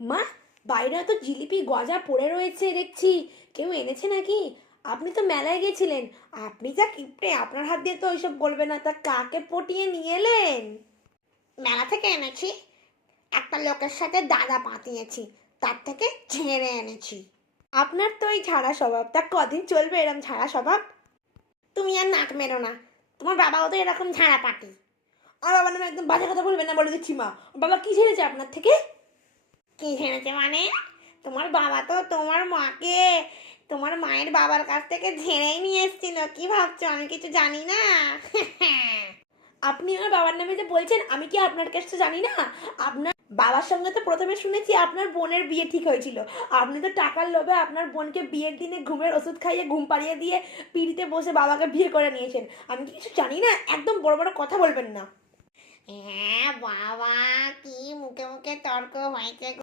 মা, বাইরে তো জিলিপি গজা পড়ে রয়েছে দেখছি, কেউ এনেছে নাকি? আপনি তো মেলায় গেছিলেন, আপনি যা কিপটে, আপনার হাত দিয়ে তো ওইসব বলবে না, তা কাকে পটিয়ে নিয়ে এলেন? মেলা থেকে এনেছি। একটা লোকের সাথে দাদা পাতিয়েছি, তার থেকে ঝেড়ে এনেছি। আপনার তো এই ঝাড়া স্বভাব, তা কদিন চলবে এরম ঝাড়া স্বভাব? তুমি আর নাক মেরো না, তোমার বাবাও তো এরকম ঝাড়া পাটি। আর বাবার নামে একদম বাজে কথা বলবেন না, বলে দিচ্ছি মা। বাবা কি ঝেড়েছে আপনার থেকে? কি ঝেড়েছে মানে? তোমার বাবা তো তোমার মাকে তোমার মায়ের বাবার কাছ থেকে ঝেড়েই নিয়ে এসেছিল। কি ভাবছো আমি কিছু জানি না? আপনি আমার বাবার নামে যে বলছেন, আমি কি আপনার কাছে জানি না? আপনার বাবার সঙ্গে তো প্রথমে শুনেছি আপনার বোনের বিয়ে ঠিক হয়েছিল। আপনি তো টাকার লোভে আপনার বোনকে বিয়ের দিনে ঘুমের ওষুধ খাইয়ে ঘুম পাড়িয়ে দিয়ে পিড়িতে বসে বাবাকে বিয়ে করে নিয়েছেন। আমি কি কিছু জানি না? একদম বড় বড় কথা বলবেন না। হ্যাঁ বাবা, কি মুখে মুখে তর্ক হয়েছে।